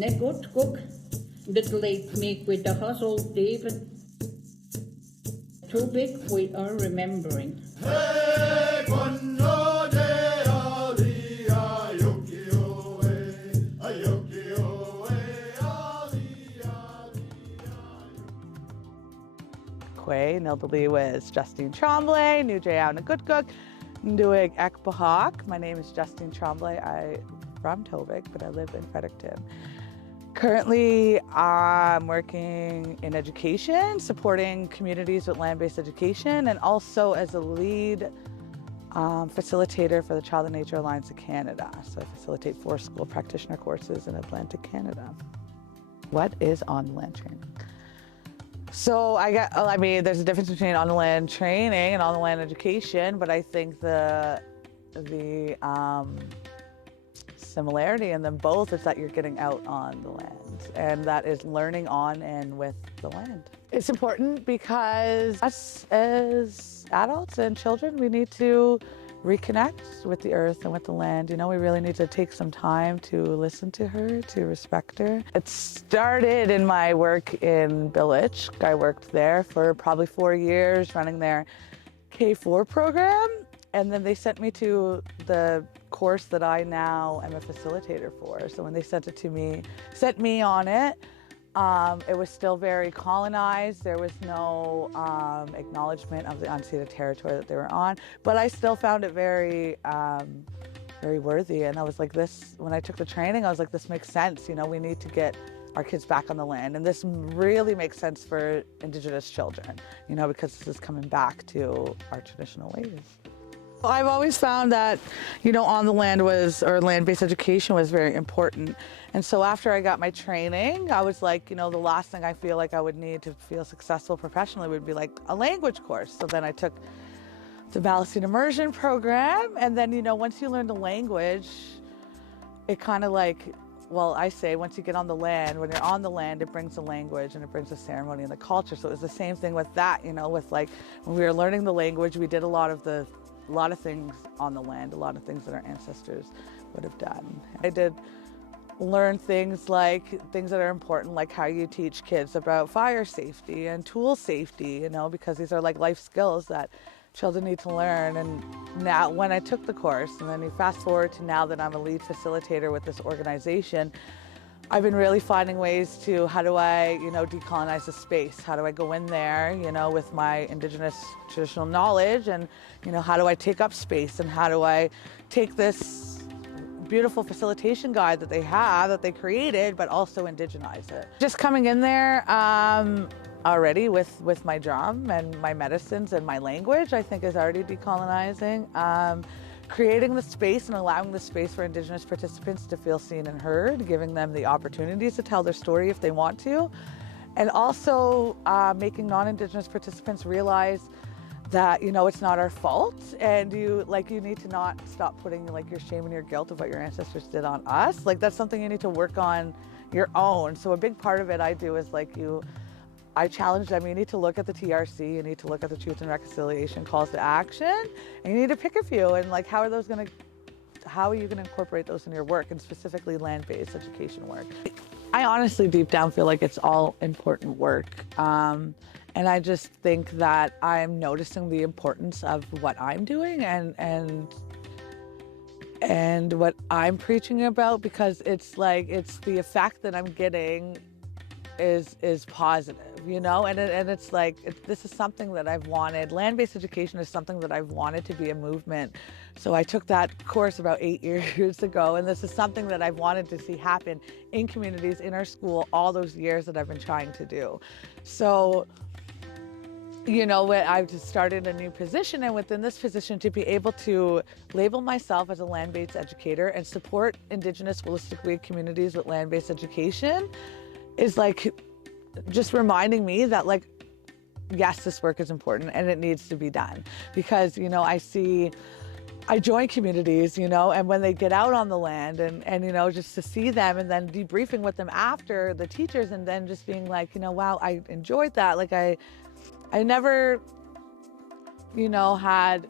Neqotkuk N'Tetli Mikwi Tahasoltipen. Too big we are remembering. Nildali was Justine Tremblay, Neqotkuk N'Tetli. My name is Justine Tremblay. I'm from Tovik, but I live in Fredericton. Currently, I'm working in education, supporting communities with land-based education, and also as a lead facilitator for the Child and Nature Alliance of Canada. So I facilitate 4 school practitioner courses in Atlantic Canada. What is on-the-land training? So there's a difference between on-the-land training and on-the-land education, but I think the similarity in them both is that you're getting out on the land, and that is learning on and with the land. It's important because us as adults and children, we need to reconnect with the earth and with the land. You know, we really need to take some time to listen to her, to respect her. It started in my work in Village. I worked there for probably 4 years running their K4 program, and then they sent me to the course that I now am a facilitator for. So when they sent me on it, it was still very colonized. There was no acknowledgement of the unceded territory that they were on, but I still found it very, very worthy. And I was like, when I took the training, I was like, this makes sense. You know, we need to get our kids back on the land. And this really makes sense for Indigenous children, you know, because this is coming back to our traditional ways. I've always found that, you know, on the land or land-based education was very important. And so after I got my training, I was like, you know, the last thing I feel like I would need to feel successful professionally would be like a language course. So then I took the Balancing Immersion program. And then, you know, once you learn the language, it kind of like, well, I say once you get on the land, when you're on the land, it brings the language and it brings the ceremony and the culture. So it was the same thing with that, you know, with like when we were learning the language, we did a lot of things on the land, a lot of things that our ancestors would have done. I did learn things that are important, like how you teach kids about fire safety and tool safety, you know, because these are like life skills that children need to learn. And now when I took the course, and then you fast forward to now that I'm a lead facilitator with this organization, I've been really finding ways to, how do I, you know, decolonize the space? How do I go in there, you know, with my Indigenous traditional knowledge, and, you know, how do I take up space, and how do I take this beautiful facilitation guide that they created, but also indigenize it? Just coming in there already with my drum and my medicines and my language, I think is already decolonizing. Creating the space and allowing the space for Indigenous participants to feel seen and heard, giving them the opportunities to tell their story if they want to, and also making non-Indigenous participants realize that, you know, it's not our fault, and you need to not stop putting like your shame and your guilt of what your ancestors did on us. Like, that's something you need to work on your own. So a big part of it I do is I challenge them, you need to look at the TRC, you need to look at the Truth and Reconciliation calls to action, and you need to pick a few, and like, how are you gonna incorporate those in your work, and specifically land-based education work? I honestly deep down feel like it's all important work. And I just think that I'm noticing the importance of what I'm doing and what I'm preaching about, because it's the effect that I'm getting is positive, you know, and it's like, this is something that I've wanted. Land-based education is something that I've wanted to be a movement. So I took that course about 8 years ago, and this is something that I've wanted to see happen in communities, in our school, all those years that I've been trying to do. So, you know, I've just started a new position, and within this position, to be able to label myself as a land-based educator and support Indigenous holistic way communities with land-based education is like just reminding me that, like, yes, this work is important and it needs to be done. Because, you know, I join communities, you know, and when they get out on the land and you know, just to see them and then debriefing with them after, the teachers, and then just being like, you know, wow, I enjoyed that. Like, I never, you know, had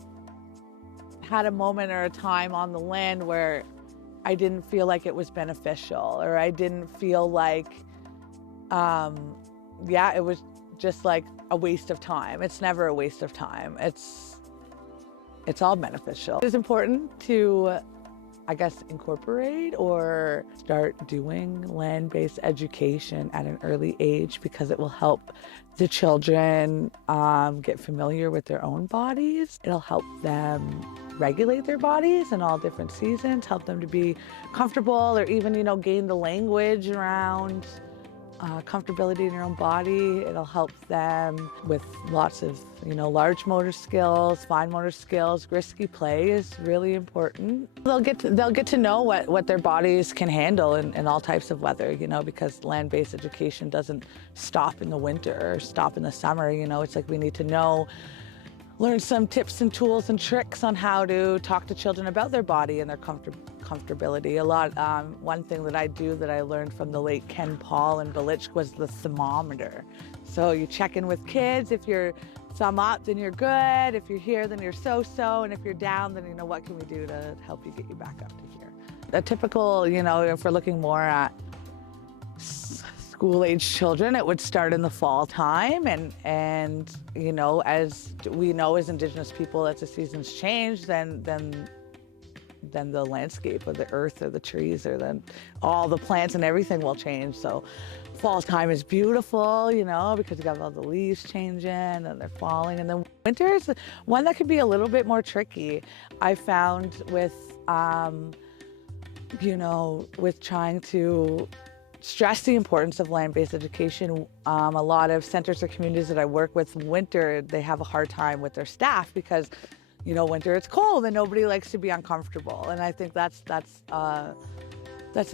a moment or a time on the land where I didn't feel like it was beneficial, or I didn't feel like, yeah, it was just like a waste of time. It's never a waste of time. It's all beneficial. It's important to, I guess, incorporate or start doing land-based education at an early age, because it will help the children get familiar with their own bodies. It'll help them regulate their bodies in all different seasons, help them to be comfortable, or even, gain the language around comfortability in your own body. It'll help them with lots of, large motor skills, fine motor skills. Risky play is really important. They'll get to know what their bodies can handle in all types of weather, because land-based education doesn't stop in the winter or stop in the summer. It's like we need to learn some tips and tools and tricks on how to talk to children about their body and their comfortability. One thing that I do that I learned from the late Ken Paul in Belitch was the thermometer. So you check in with kids. If you're thumb up, then you're good. If you're here, then you're so-so. And if you're down, then what can we do to help you get you back up to here? A typical, if we're looking more at school-age children, it would start in the fall time, and as we know as Indigenous people, as the seasons change, then the landscape of the earth or the trees or then all the plants and everything will change. So fall time is beautiful, because you got all the leaves changing and they're falling. And then winter is one that can be a little bit more tricky. I found with trying to stress the importance of land-based education. A lot of centers or communities that I work with, winter, they have a hard time with their staff because, winter it's cold and nobody likes to be uncomfortable. And I think that's the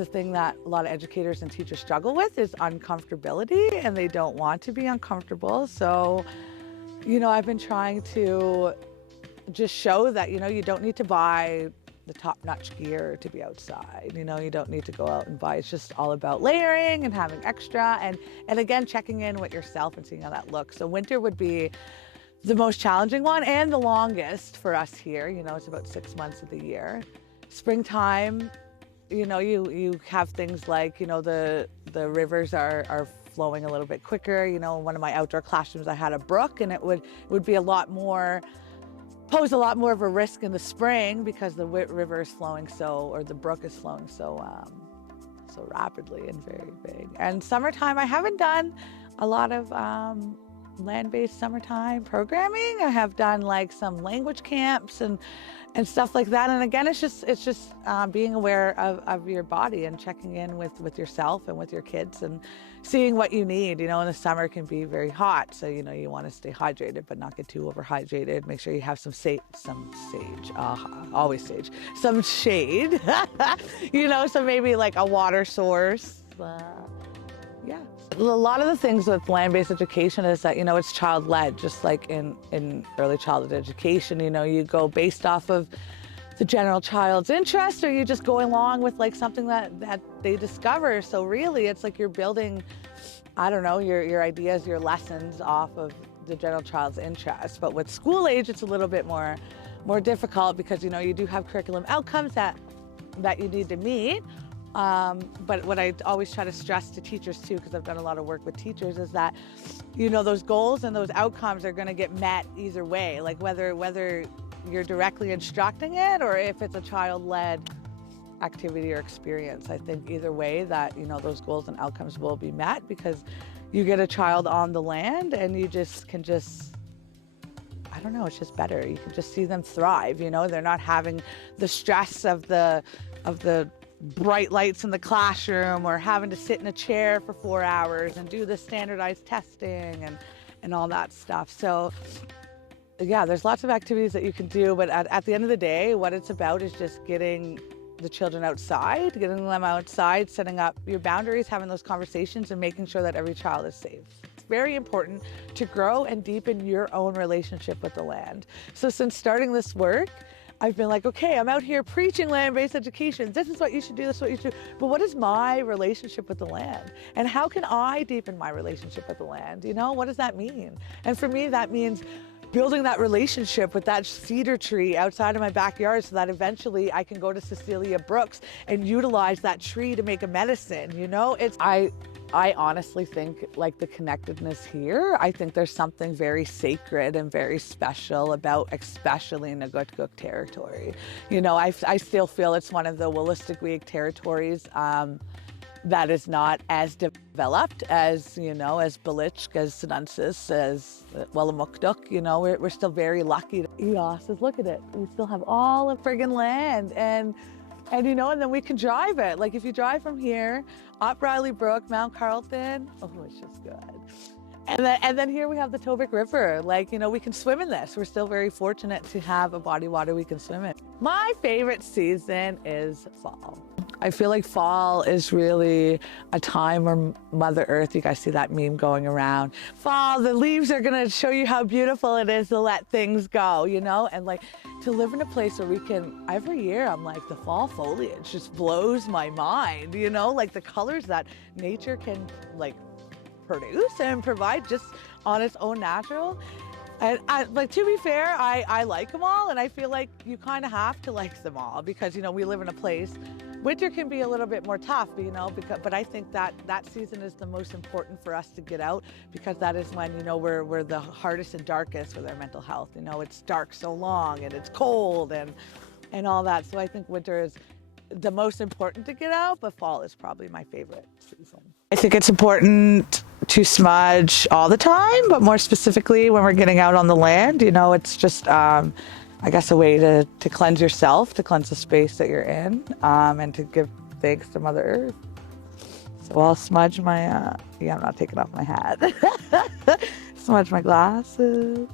thing that a lot of educators and teachers struggle with is uncomfortability, and they don't want to be uncomfortable. So, I've been trying to just show that, you don't need to buy the top-notch gear to be outside. You don't need to go out and buy. It's just all about layering and having extra, and again, checking in with yourself and seeing how that looks. So winter would be the most challenging one and the longest for us here. It's about 6 months of the year. Springtime, you have things like, the rivers are flowing a little bit quicker. In one of my outdoor classrooms, I had a brook, and it would be pose a lot more of a risk in the spring because the river is flowing the brook is flowing so rapidly and very big. And summertime, I haven't done a lot of land-based summertime programming. I have done like some language camps and stuff like that. And again, it's just being aware of your body and checking in with yourself and with your kids and seeing what you need. In the summer it can be very hot, so you want to stay hydrated but not get too overhydrated. Make sure you have some sage, always sage, some shade, so maybe like a water source. Yeah. A lot of the things with land-based education is that, it's child-led, just like in early childhood education. You go based off of the general child's interest, or you just go along with like something that they discover. So really, it's like you're building, your ideas, your lessons off of the general child's interest. But with school age, it's a little bit more difficult because, you do have curriculum outcomes that you need to meet. But what I always try to stress to teachers too, because I've done a lot of work with teachers, is that, those goals and those outcomes are going to get met either way, like whether you're directly instructing it or if it's a child-led activity or experience. I think either way that, those goals and outcomes will be met, because you get a child on the land and you it's just better. You can just see them thrive, they're not having the stress of the bright lights in the classroom or having to sit in a chair for 4 hours and do the standardized testing and all that stuff. So yeah, there's lots of activities that you can do, but at the end of the day, what it's about is just getting the children outside, setting up your boundaries, having those conversations, and making sure that every child is safe. It's very important to grow and deepen your own relationship with the land. So since starting this work, I've been like, okay, I'm out here preaching land-based education. This is what you should do, this is what you should do. But what is my relationship with the land? And how can I deepen my relationship with the land? What does that mean? And for me, that means, building that relationship with that cedar tree outside of my backyard so that eventually I can go to Cecilia Brooks and utilize that tree to make a medicine, you know? I honestly think like the connectedness here, I think there's something very sacred and very special about especially Neqotkuk territory. You know, I still feel it's one of the Wolastoqiyik territories that is not as developed as, you know, as Belitsk, as Sinensis, as Wellamukduk. You know, we're still very lucky. EOS is, look at it. We still have all the friggin' land and you know, and then we can drive it. Like if you drive from here up Riley Brook, Mount Carlton, oh, it's just good. And then here we have the Tobic River. Like, you know, we can swim in this. We're still very fortunate to have a body of water we can swim in. My favorite season is fall. I feel like fall is really a time where Mother Earth, you guys see that meme going around, fall, the leaves are gonna show you how beautiful it is to let things go, you know? And like to live in a place where we can, every year I'm like, the fall foliage just blows my mind, you know? Like the colors that nature can like produce and provide just on its own natural. And like, to be fair, I like them all, and I feel like you kind of have to like them all because, you know, we live in a place, winter can be a little bit more tough, you know, but I think that season is the most important for us to get out because that is when, you know, we're the hardest and darkest with our mental health. You know, it's dark so long and it's cold and all that. So I think winter is the most important to get out, but fall is probably my favorite season. I think it's important to smudge all the time, but more specifically when we're getting out on the land. You know, it's just, I guess, a way to cleanse yourself, to cleanse the space that you're in, and to give thanks to Mother Earth. So I'll smudge my, yeah, I'm not taking off my hat. Smudge my glasses.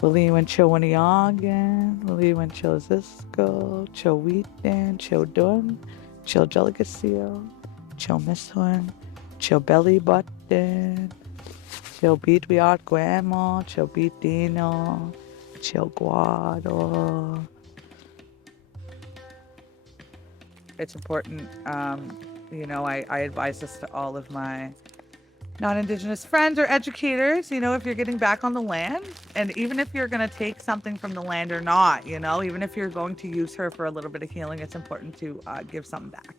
Waliwan Chowaniagan, Waliwan Chozisco, Chowitan, Chodun, Cho Delegacio, Cho Mishun, Cho Belly Button, Cho Beatwiat Guamo, Cho Beatino, Cho Guado. It's important, you know, I advise this to all of my non-Indigenous friends or educators, you know, if you're getting back on the land, and even if you're going to take something from the land or not, you know, even if you're going to use her for a little bit of healing, it's important to give something back.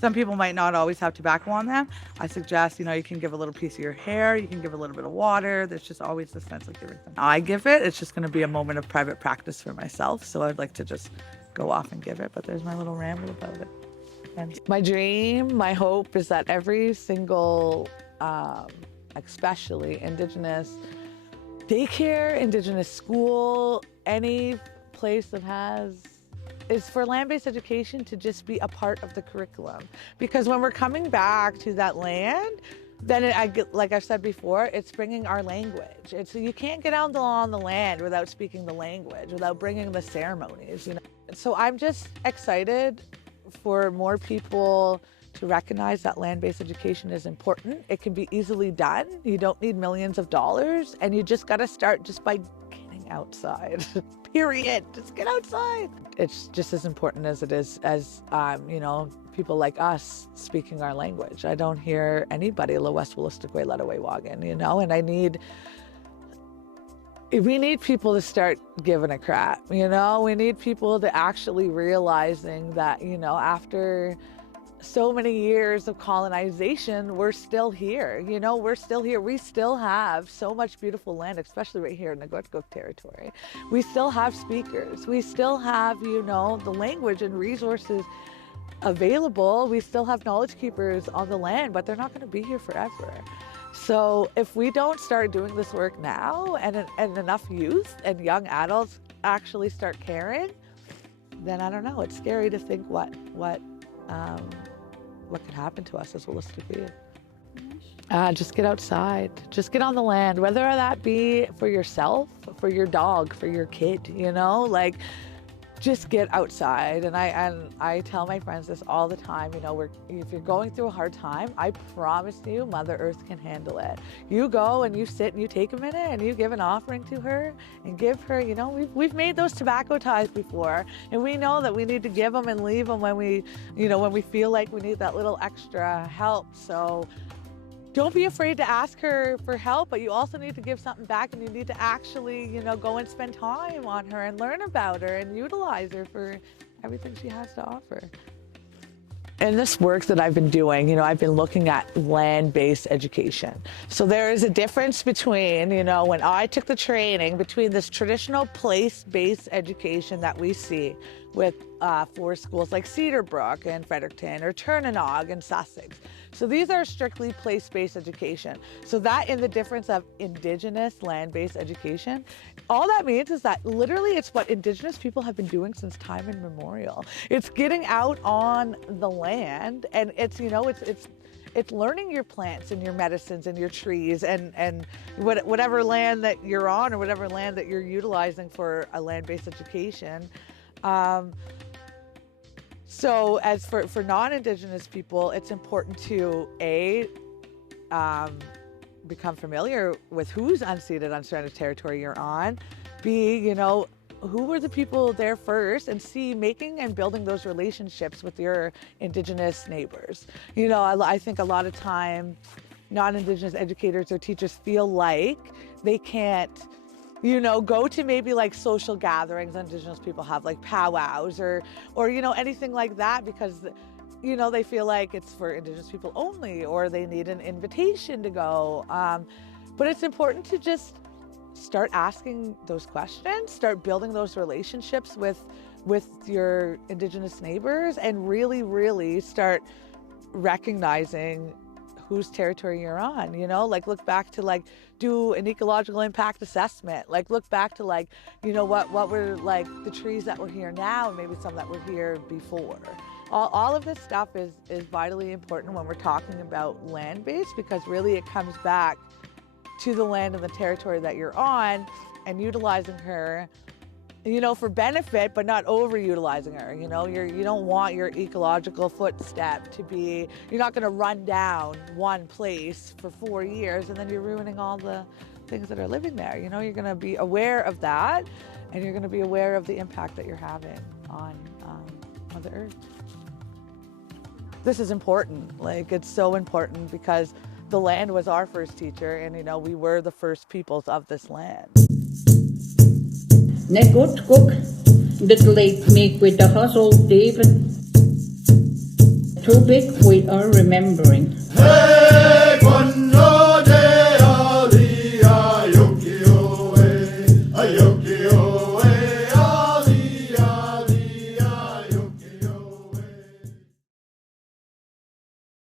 Some people might not always have tobacco on them. I suggest, you know, you can give a little piece of your hair, you can give a little bit of water. There's just always the sense of giving. I give it, it's just going to be a moment of private practice for myself. So I'd like to just go off and give it, but there's my little ramble about it. And my dream, my hope is that every single especially Indigenous daycare, Indigenous school, any place that is for land-based education to just be a part of the curriculum. Because when we're coming back to that land, then like I've said before, it's bringing our language. You can't get out on the land without speaking the language, without bringing the ceremonies, you know. So I'm just excited for more people to recognize that land-based education is important. It can be easily done. You don't need millions of dollars, and you just got to start just by getting outside. Period. Just get outside. It's just as important as it is as you know, people like us speaking our language. I don't hear anybody La West Wolastoqiyik Letaway Wagon, you know, and we need people to start giving a crap, you know. We need people to actually realizing that, you know, after so many years of colonization, we're still here, you know, we're still here. We still have so much beautiful land, especially right here in the Neqotkuk territory. We still have speakers. We still have, you know, the language and resources available. We still have knowledge keepers on the land, but they're not going to be here forever. So if we don't start doing this work now, and enough youth and young adults actually start caring, then I don't know, it's scary to think what could happen to us as Wolastoqiyik. Just get outside, just get on the land, whether that be for yourself, for your dog, for your kid, you know, like just get outside. And I tell my friends this all the time, you know, if you're going through a hard time, I promise you Mother Earth can handle it. You go and you sit and you take a minute and you give an offering to her and give her, you know, we've made those tobacco ties before, and we know that we need to give them and leave them when we, you know, when we feel like we need that little extra help. So don't be afraid to ask her for help, but you also need to give something back, and you need to actually, go and spend time on her and learn about her and utilize her for everything she has to offer. In this work that I've been doing, I've been looking at land-based education. So there is a difference between, when I took the training, between this traditional place-based education that we see with for schools like Cedarbrook and Fredericton or Turnanog and Sussex. So these are strictly place-based education. So that in the difference of Indigenous land-based education, all that means is that literally it's what Indigenous people have been doing since time immemorial. It's getting out on the land, and it's learning your plants and your medicines and your trees and whatever land that you're on or whatever land that you're utilizing for a land-based education. So as for non-Indigenous people, it's important to become familiar with who's unceded, unsurrendered territory you're on. B, who were the people there first, and C, making and building those relationships with your Indigenous neighbors. I think a lot of time non-Indigenous educators or teachers feel like they can't go to maybe like social gatherings Indigenous people have, like powwows or anything like that, because they feel like it's for Indigenous people only, or they need an invitation to go. But it's important to just start asking those questions, start building those relationships with your Indigenous neighbors, and really, really start recognizing whose territory you're on. Look back to do an ecological impact assessment, look back to what were the trees that were here now and maybe some that were here before. All of this stuff is vitally important when we're talking about land-based, because really it comes back to the land and the territory that you're on and utilizing her for benefit, but not overutilizing her. You don't want your ecological footstep to be, you're not going to run down one place for 4 years and then you're ruining all the things that are living there. You're going to be aware of that, and you're going to be aware of the impact that you're having on Mother Earth. This is important. It's so important because the land was our first teacher, and we were the first peoples of this land. Neqotkuk N'Tetli Mikwi Tahasoltipen. Too big we are remembering.